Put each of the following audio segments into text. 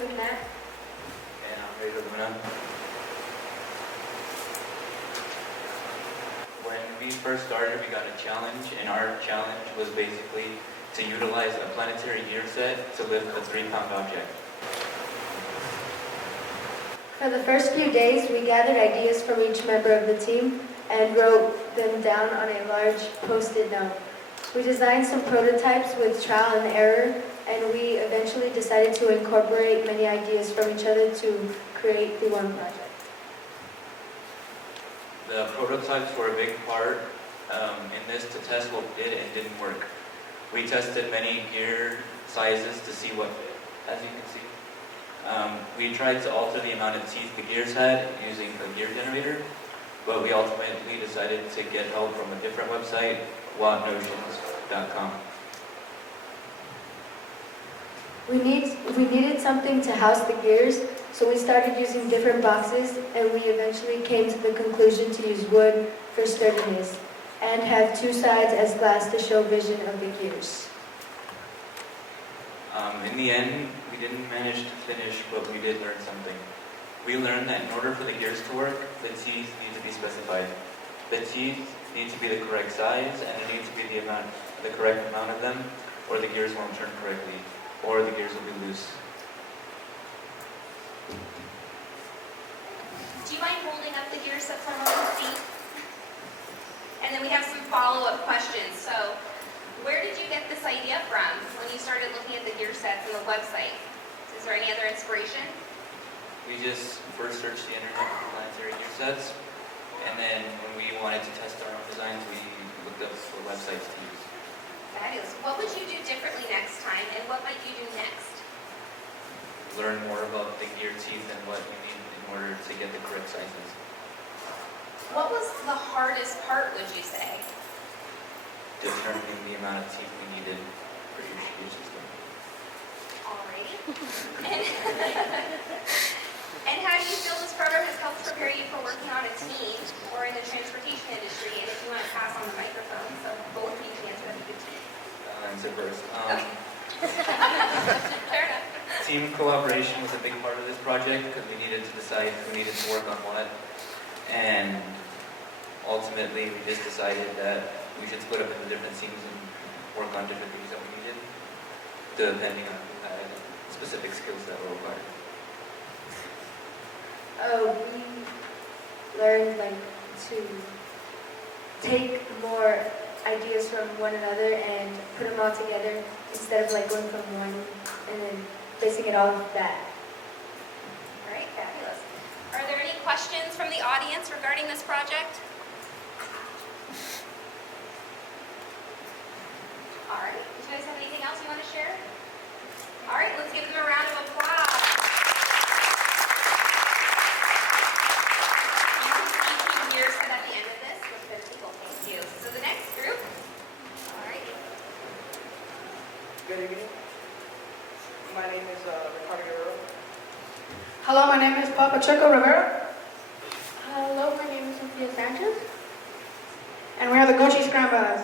with Matt. And I'm ready to Luna. When we first started, we got a challenge, and our challenge was basically to utilize a planetary gear set to lift a 3-pound object. For the first few days, we gathered ideas from each member of the team and wrote them down on a large Post-it note. We designed some prototypes with trial and error, and we eventually decided to incorporate many ideas from each other to create the one project. The prototypes were a big part in this to test what did and didn't work. We tested many gear sizes to see what fit, as you can see. We tried to alter the amount of teeth the gears had using a gear generator, but we ultimately decided to get help from a different website, wildnotions.com. We needed something to house the gears, so we started using different boxes, and we eventually came to the conclusion to use wood for sturdiness and have 2 sides as glass to show vision of the gears. In the end, we didn't manage to finish, but we did learn something. We learned that in order for the gears to work, the teeth need to be specified. The teeth need to be the correct size, and there needs to be the correct amount of them, or the gears won't turn correctly, or the gears will be loose. Do you mind holding up the gears so someone can see? And then we have some follow-up questions. So, where did you get this idea from when you started looking at the gear sets on the website? Is there any other inspiration? We just first searched the internet for planetary gear sets, and then when we wanted to test our own designs, we looked up for websites to use. Fabulous. What would you do differently next time, and what might you do next? Learn more about the gear teeth and what you need in order to get the correct sizes. What was the hardest part, would you say? Determining the amount of teeth we needed for your shoe system. Alrighty. And how do you feel this program has helped prepare you for working on a team or in the transportation industry? And if you want to pass on the microphone, so both of you can answer, that'd be good too. Answer first. Fair enough. Team collaboration was a big part of this project because we needed to decide who needed to work on what. And ultimately, we just decided that we should split up into different teams and work on different things that we needed, depending on who had specific skills that were required. We learned to take more ideas from one another and put them all together instead of going from one and then basing it all off that. All right, fabulous. Are there any questions from the audience regarding this project? All right, do you guys have anything else you want to share? All right, let's give them a round of applause. You can see gears set at the end of this with the people. Thank you. So the next group. All right. Good evening. My name is Ricardo Guerrero. Hello, my name is Papa Checo Rivera, Hello, my name is Sophia Sanchez. and we are the Gucci Scramblers.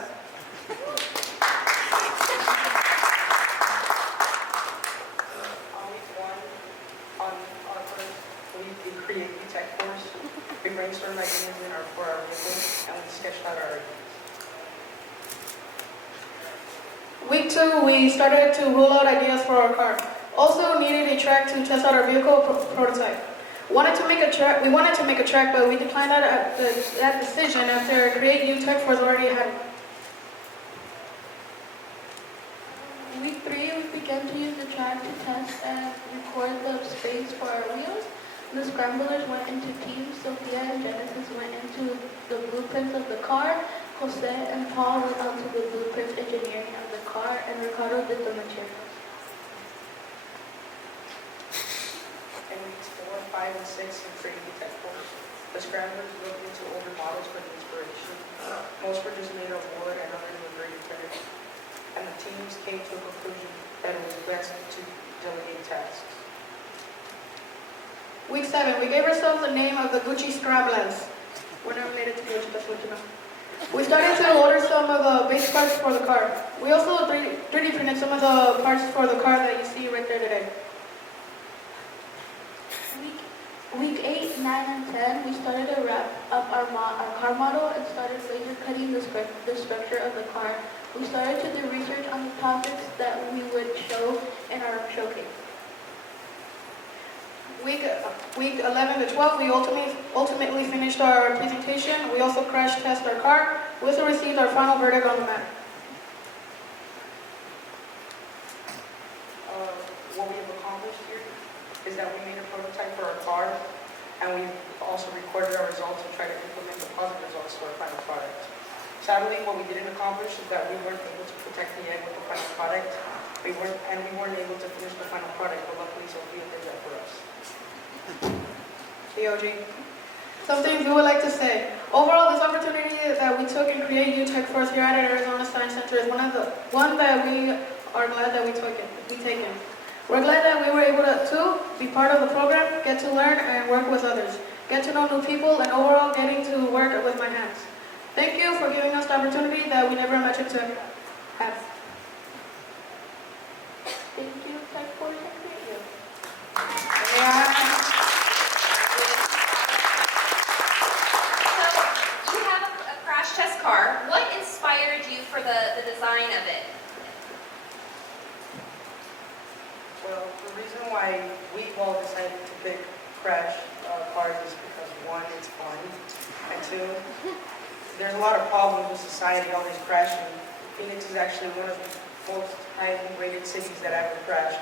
On week 1, on our first week, we created the tech course. We brainstormed ideas for our vehicles, and we sketched out our ideas. Week 2, we started to roll out ideas for our car. Also needed a track to test out our vehicle prototype. We wanted to make a track, but we declined that decision after Create New Tech Force already had one. Week 3, we began to use the track to test and record the space for our wheels. The scramblers went into teams. Sophia and Genesis went into the blueprints of the car. Jose and Paul went out to the blueprints engineering of the car, and Ricardo did the materials. In weeks 4, 5, and 6, we created the tech course. The scramblers looked into older models for the inspiration. Most were just made of wood and others were 3D printed. And the teams came to a conclusion that it was best to delegate tasks. Week 7, we gave ourselves the name of the Gucci Scramblers. We're not related to Gucci, that's what you know. We started to order some of the base parts for the car. We also 3D printed some of the parts for the car that you see right there today. 9 and 10, we started to wrap up our car model and started laser cutting the structure of the car. We started to do research on the topics that we would show in our showcase. Week 11 to 12, we ultimately finished our presentation. We also crash test our car. We also received our final verdict on the matter. What we have accomplished here is that we made a prototype for our car, and we also recorded our results and tried to implement the positive results to our final product. Sadly, what we didn't accomplish is that we weren't able to protect the egg with the final product. We weren't able to finish the final product, but luckily Sophia did that for us. GOG. Some things we would like to say. Overall, this opportunity that we took in Create UTech Force here at Arizona Science Center is one that we are glad that we taken. We're glad that we were able to be part of the program, get to learn and work with others, get to know new people, and overall getting to work with my hands. Thank you for giving us the opportunity that we never imagined to have. Thank you, Tech Force and Create. So you have a crash test car. What inspired you for the design of it? Well, the reason why we all decided to pick crash cars is because one, it's fun, and two, there's a lot of problems with society, all these crashing. Phoenix is actually one of the most highly rated cities that ever crashed,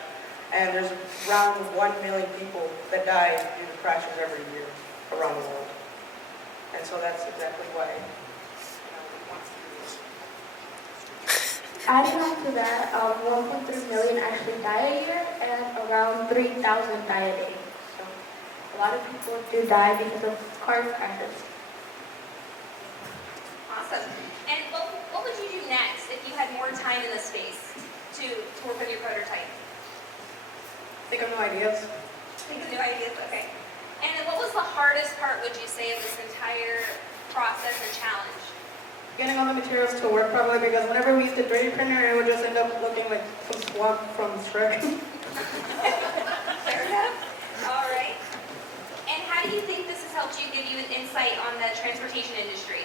and there's around 1 million people that die due to crashes every year around the world. And so that's exactly why we want to do this. Adding on to that, 1.3 million actually die a year, and around 3,000 die a day. So a lot of people do die because of car crashes. Awesome. And what would you do next if you had more time in the space to work on your prototype? Think of new ideas. Think of new ideas, okay. And then what was the hardest part, would you say, of this entire process and challenge? Getting all the materials to work properly, because whenever we used the 3D printer, it would just end up looking like some swamp from Shrek. Fair enough. All right. And how do you think this has helped you give you an insight on the transportation industry?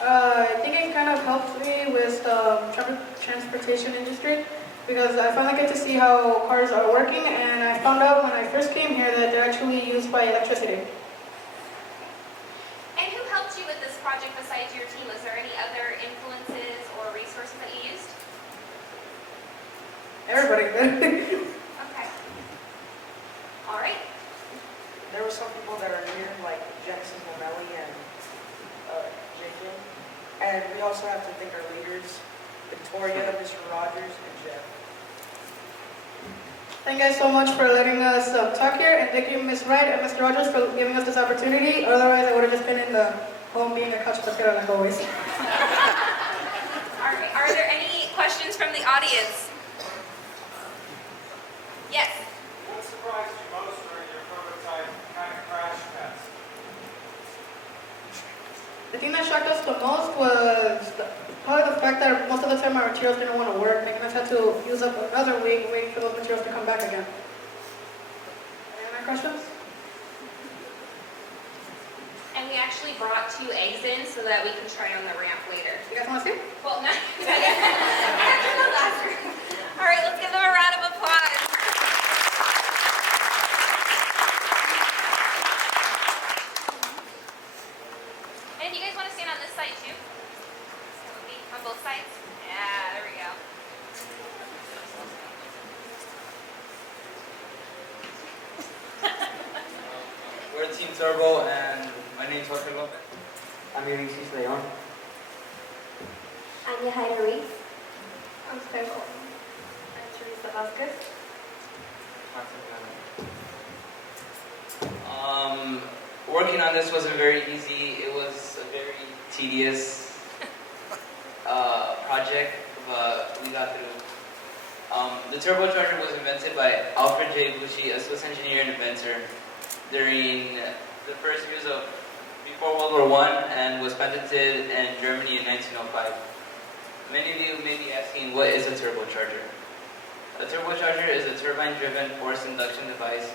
I think it kind of helped me with the transportation industry, because I finally get to see how cars are working, and I found out when I first came here that they're actually used by electricity. And who helped you with this project besides your team? Was there any other influences or resources that you used? Everybody did. Okay. All right. There were some people that are here, like Genesis Momelli and Jacob. And we also have to thank our leaders, Victoria, Mr. Rogers, and Jeff. Thank you guys so much for letting us talk here, and thank you, Ms. Wright and Mr. Rogers, for giving us this opportunity. Otherwise, I would have just been in the home being a couch potato like always. All right. Are there any questions from the audience? Yes. What surprised you most during your prototype kind of crash test? The thing that shocked us the most was probably the fact that most of the time our materials didn't want to work, making us have to use up another week waiting for those materials to come back again. Any other questions? And we actually brought 2 eggs in so that we can try on the ramp later. You guys want to see? Well, not after the last room. All right, let's give them a round of applause. And if you guys want to stand on this side too, so we on both sides. Yeah, there we go. We're Team Turbo, and my name's Jorge Lopez. I'm Ulysses Leon. I'm Yahaira Reese. I'm Steph. I'm Teresa Vasquez. Working on this wasn't very easy. It was a very tedious project, but we got through. The turbocharger was invented by Alfred J. Bucci, a Swiss engineer and inventor, during the first years of before World War I, and was patented in Germany in 1905. Many of you may be asking, what is a turbocharger? A turbocharger is a turbine-driven forced induction device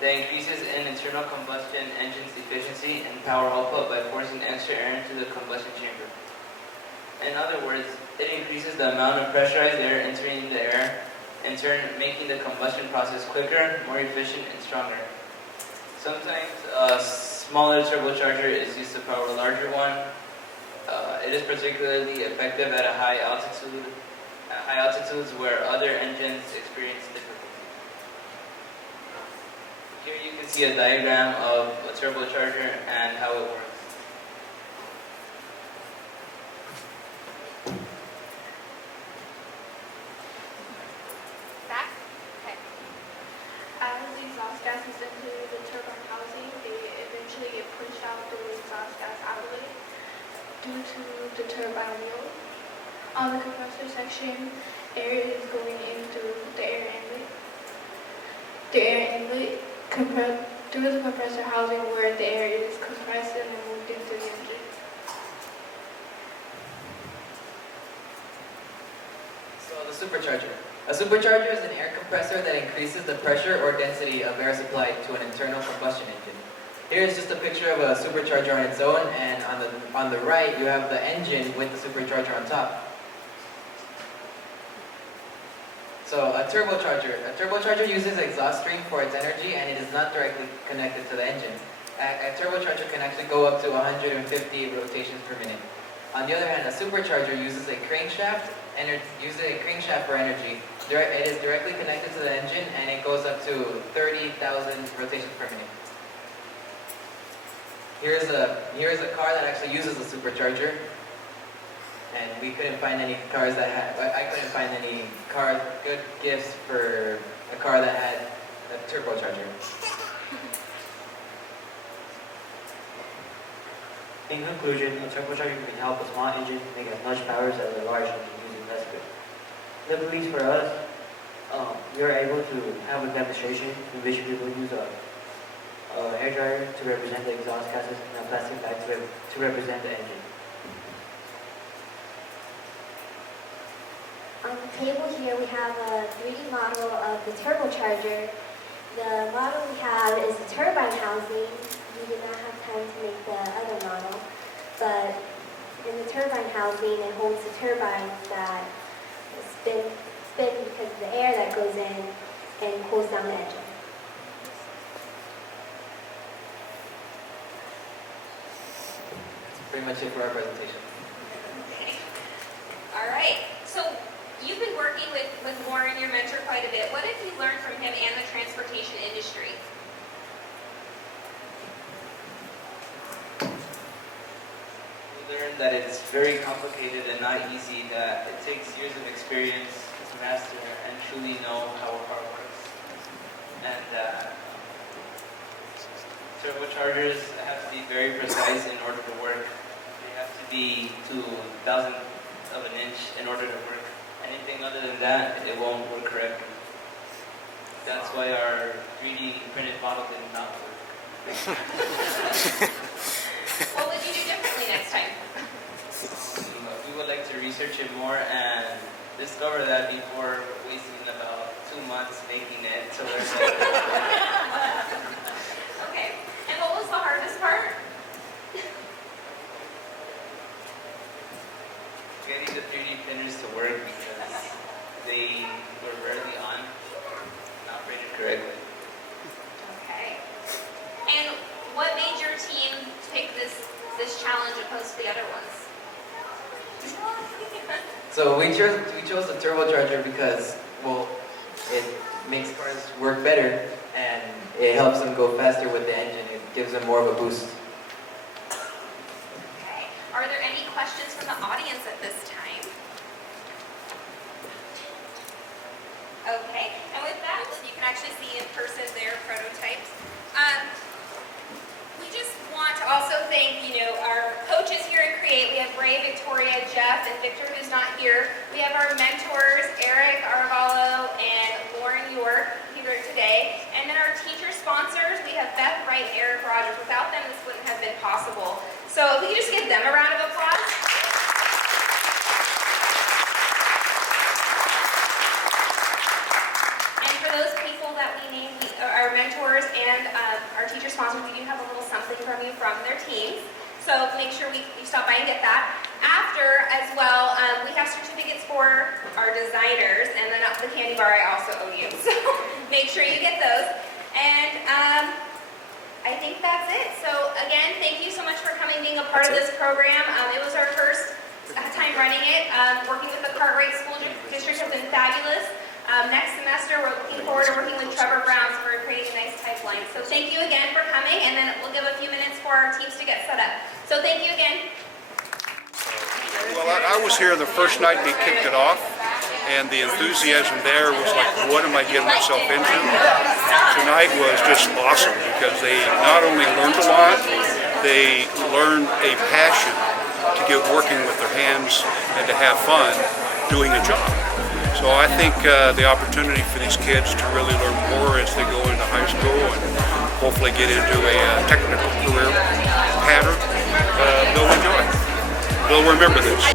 that increases in internal combustion engine's efficiency and power output by forcing extra air into the combustion chamber. In other words, it increases the amount of pressurized air entering the air, in turn making the combustion process quicker, more efficient, and stronger. Sometimes a smaller turbocharger is used to power a larger one. It is particularly effective at high altitudes where other engines experience difficulty. Here you can see a diagram of a turbocharger and how it works. Zach? Okay. As the exhaust gas is into the turbine housing, they eventually get pushed out the exhaust gas outlet due to the turbine wheel. On the compressor section, air is going in through the air inlet. The air inlet through the compressor housing where the air is compressed and then moved into the engine. So the supercharger. A supercharger is an air compressor that increases the pressure or density of air supplied to an internal combustion engine. Here is just a picture of a supercharger on its own, and on the right you have the engine with the supercharger on top. So a turbocharger uses exhaust stream for its energy, and it is not directly connected to the engine. A turbocharger can actually go up to 150 rotations per minute. On the other hand, a supercharger uses a crankshaft for energy. It is directly connected to the engine, and it goes up to 30,000 rotations per minute. Here's a car that actually uses a supercharger, and we couldn't find any cars that had. I couldn't find any good gifts for a car that had a turbocharger. In conclusion, a turbocharger can help a small engine make as much power as a large engine using less fuel. Luckily for us, we are able to have a demonstration in which we will use a hair dryer to represent the exhaust gases and a plastic bag to represent the engine. On the table here we have a 3D model of the turbocharger. The model we have is the turbine housing. We did not have time to make the other model, but in the turbine housing it holds the turbines that spin because of the air that goes in and cools down the engine. That's pretty much it for our presentation. Okay. All right. So you've been working with Warren, your mentor, quite a bit. What have you learned from him and the transportation industry? We learned that it's very complicated and not easy, that it takes years of experience to master and truly know how a car works. And turbochargers have to be very precise in order to work. They have to be to thousandth of an inch in order to work. Anything other than that, it won't work correctly. That's why our 3D printed model did not work. What would you do differently next time? We would like to research it more and discover that before wasting about 2 months making it to learn it. Okay. And what was the hardest part? Getting the 3D printers to work because they were rarely on, not printed correctly. Okay. And what made your team pick this challenge opposed to the other ones? So we chose the turbocharger because, well, it makes cars work better and it helps them go faster with the engine. It gives them more of a boost. Okay. Are there any questions from the audience at this time? Okay. And with that, you can actually see in person their prototypes. We just want to also thank, our coaches here at Create. We have Ray, Victoria, Jeff, and Victor, who's not here. We have our mentors, Eric Arvalo and Lauren York, here today. And then our teacher sponsors, we have Beth Wright, Eric Rogers. Without them, this wouldn't sponsors, we do have a little something from you from their teams. So make sure you stop by and get that. After, as well, we have certificates for our designers, and then the candy bar I also owe you. So make sure you get those. And I think that's it. So again, thank you so much for coming, being a part of this program. It was our first time running it. Working with the Cartwright School District has been fabulous. Next semester, we're looking forward to working with Trevor Brown, so we're creating a nice pipeline. So thank you again for coming, and then we'll give a few minutes for our teams to get set up. So thank you again. Well, I was here the first night they kicked it off, and the enthusiasm there was like, what am I getting myself into? Tonight was just awesome because they not only learned a lot, they learned a passion to get working with their hands and to have fun doing a job. So I think the opportunity for these kids to really learn more as they go into high school and hopefully get into a technical career pattern, they'll enjoy. They'll remember this.